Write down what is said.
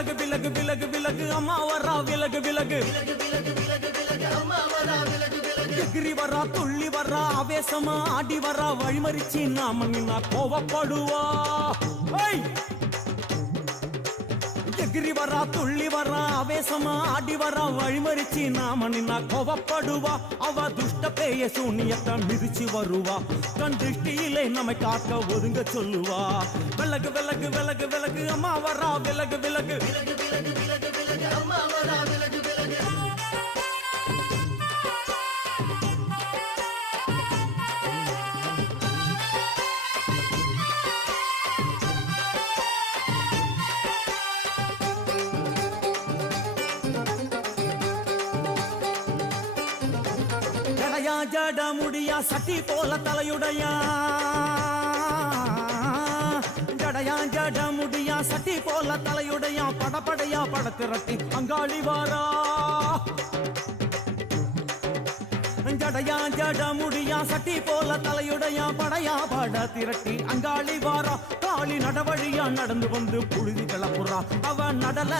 விலகு விலகு விலகு விலகு அம்மா வரா விலகு விலகு எகிரி வரா துள்ளி வரா ஆவேசமா ஆடி வரா வழிமறிச்சு நாம நின்னா கோவப்படுவா எகிரி வரா துள்ளி வரா ஆவேசமா ஆடி வரா வழிமறிச்சு நாம நின்னா கோவப்படுவா அவ துஷ்ட பேய சூனியத்தை மிதிச்சு வருவா கண் திருஷ்டியிலே நம்மை காக்க ஒதுங்க சொல்லுவா விலகு விலகு விலகு விலகு அம்மா வரா விலகு விலகு அம்மா வரா விலகு விலகு ஜட முடியா சட்டி போல தலையுடையா ஜடையா ஜட முடியா சட்டி போல தலையுடையா படப்படையா படத்திரட்டி அங்காளி வாரா ஜடையா ஜட முடியா சட்டி போல தலையுடையா படையா பட திரட்டி அங்காளி வாரா காளி நடவழியா நடந்து வந்து புழுதி கிளப்புறா அவ நடல